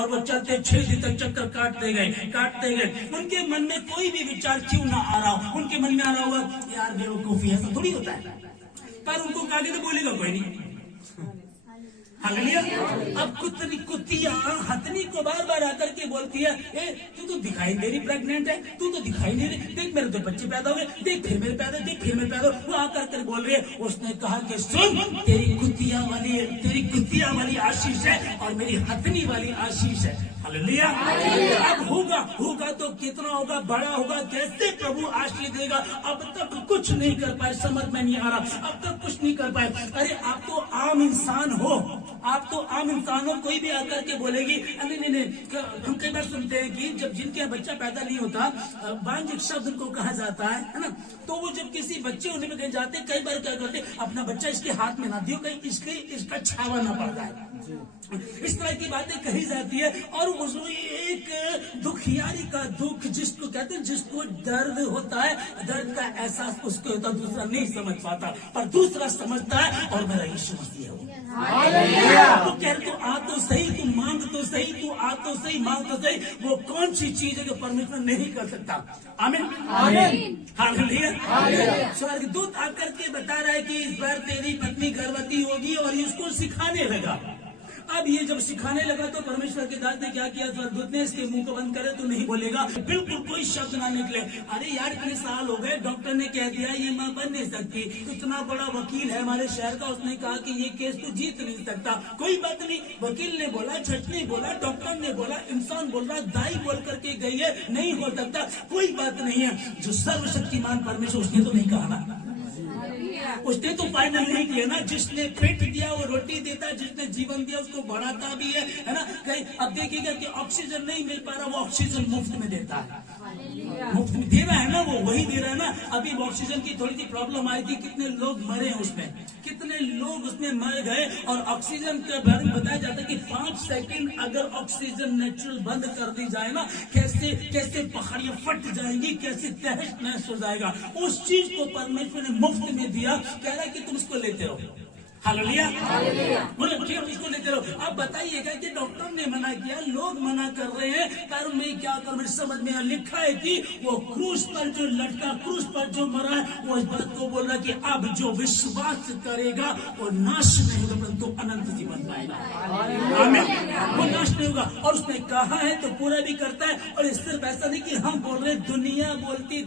और वो चलते 6 दिन तक चक्कर काटते गए। उनके मन में कोई भी विचार क्यों ना आ रहा हो, उनके मन में आ रहा होगा यार बेवकूफी, ऐसा थोड़ी होता है, पर उनको आगे तो बोलेगा कोई नहीं। हालेलुया। अब कुतिया हथनी को बार बार आकर के बोलती है, ए तू तो दिखाई दे रही प्रेग्नेंट है, तू तो दिखाई नहीं रही, देख मेरे तो बच्चे पैदा हो गए, देख फिर मेरे पैदा, देख फिर मेरे पैदा। वो आकर कर बोल रही है। उसने कहा कि सुन, तेरी कुतिया वाली आशीष है और मेरी हथनी वाली आशीष है। हालेलुया। अब होगा तो कितना होगा, बड़ा होगा, कैसे प्रभु आशीष देगा। अब तक कुछ नहीं कर पाए, समझ में नहीं आ रहा, अब तक कुछ नहीं कर पाए। अरे आप तो आम इंसान हो, कोई भी आकर के बोलेगी नहीं। हम कई बार सुनते हैं कि जब जिनके यहाँ बच्चा पैदा नहीं होता, बांझिक शब्द उनको कहा जाता है ना, तो वो जब किसी बच्चे होने में कहीं जाते, कई बार क्या करते, अपना बच्चा इसके हाथ में ना दियो, कहीं इसका छावा ना पड़ जाए, इस तरह की बातें कही जाती है। और उसमें एक दुखियारी का दुख, जिसको कहते हैं, जिसको दर्द होता है, दर्द का एहसास उसको होता, दूसरा नहीं समझ पाता, पर दूसरा समझता है, और मेरा यीशु मसीह है। तो कह रहे, तू आ तो सही, तू मांग तो सही, तू आ तो सही, मांग तो सही। वो कौन सी चीज है जो परमेश्वर नहीं कर सकता। आमीन, हालेलुया। स्वर्गदूत आकर के बता रहा है कि इस बार तेरी पत्नी गर्भवती होगी, और इसको सिखाने लगा। अब ये जब सिखाने लगा तो परमेश्वर के दास ने क्या किया, स्वर्गदूत ने इसके मुंह को बंद करे तो नहीं बोलेगा, बिल्कुल कोई शब्द ना निकले। अरे यार इतने साल हो गए, डॉक्टर ने कह दिया ये मां बन नहीं सकती, इतना बड़ा वकील है हमारे शहर का, उसने कहा कि ये केस तो जीत नहीं सकता। कोई बात नहीं, वकील ने बोला, जज ने बोला, डॉक्टर ने बोला, इंसान बोल रहा, दाई बोल करके गई है, नहीं हो सकता, कोई बात नहीं है। जो सर्वशक्तिमान परमेश्वर, उसने तो नहीं कहा ना, उसने तो फाइनल नहीं किया ना। जिसने पेट दिया वो रोटी देता, जिसने जीवन दिया उसको बढ़ाता भी है ना। कहीं अब देखिएगा कि ऑक्सीजन नहीं मिल पा रहा, वो ऑक्सीजन मुफ्त में देता है, मुफ्त में दे रहा है ना, वो वही दे रहा है ना। अभी ऑक्सीजन की थोड़ी सी प्रॉब्लम आई थी, कितने लोग मरे हैं उसमें, कितने लोग उसमें मर गए। और ऑक्सीजन के बारे में बताया जाता है कि 5 सेकंड अगर ऑक्सीजन नेचुरल बंद कर दी जाए ना, कैसे पहाड़ियां फट जाएंगी, कैसे तहस नहस हो जाएगा। उस चीज को परमेश्वर ने मुफ्त में दिया, कह रहा है कि तुम इसको लेते रहो। हालेलुया। बोले ठीक है, इसको लेते रहो। अब बताइएगा कि डॉक्टर ने मना किया, लोग मना कर रहे हैं, पर मैं क्या करूं, मेरी समझ में लिखा है कि वो क्रूस पर जो लटका, क्रूस पर जो मरा है, वो इस बात को बोल रहा कि अब जो विश्वास करेगा वो नाश नहीं होगा, परंतु अनंत जीवन पाएगा। आमीन। वो नाश नहीं होगा, और उसने कहा है तो पूरा भी करता है। और सिर्फ ऐसा नहीं कि हम बोल रहे, दुनिया बोलती